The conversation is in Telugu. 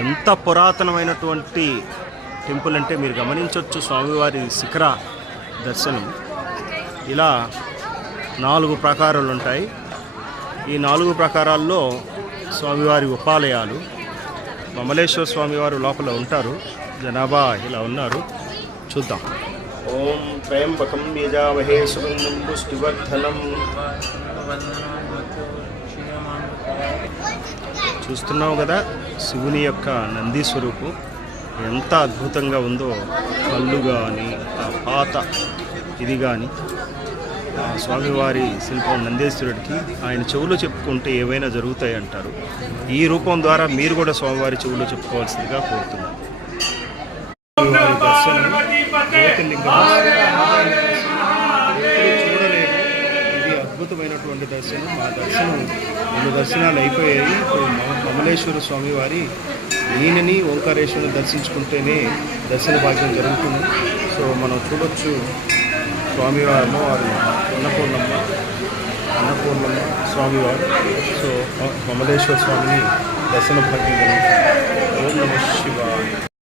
ఎంత పురాతనమైనటువంటి టెంపుల్ అంటే మీరు గమనించవచ్చు. స్వామివారి శిఖర దర్శనం ఇలా 4 ప్రాకారాలు ఉంటాయి. ఈ 4 ప్రాకారాల్లో స్వామివారి ఉపాలయాలు. మమలేశ్వర స్వామివారు లోపల ఉంటారు. జనాభా ఇలా ఉన్నారు, చూద్దాం. ఓం త్రయంబకం యజామహే సుగంధం పుష్టివర్ధనం. చూస్తున్నావు కదా శివుని యొక్క నంది స్వరూపం ఎంత అద్భుతంగా ఉందో. కళ్ళు కానీ ఆ పాత ఇది కానీ ఆ స్వామివారి శిల్పం నందేశ్వరుడికి ఆయన చెవులో చెప్పుకుంటే ఏవైనా జరుగుతాయి అంటారు. ఈ రూపం ద్వారా మీరు కూడా స్వామివారి చెవులో చెప్పుకోవాల్సిందిగా కోరుతున్నాను. చూడలేదు, ఇది అద్భుతమైనటువంటి దర్శనం. ఆ దర్శనం 2 దర్శనాలు అయిపోయాయి. ఇప్పుడు మమలేశ్వర స్వామివారి ఈయనని ఓంకారేశ్వరుని దర్శించుకుంటేనే దర్శన భాగ్యం జరుగుతుంది. సో మనం చూడొచ్చు స్వామివారు అమ్మవారు అన్నపూర్ణమ్మ స్వామివారు. సో మమలేశ్వర స్వామిని దర్శన భాగ్యం జరుగుతుంది. ఓం నమః శివాయ.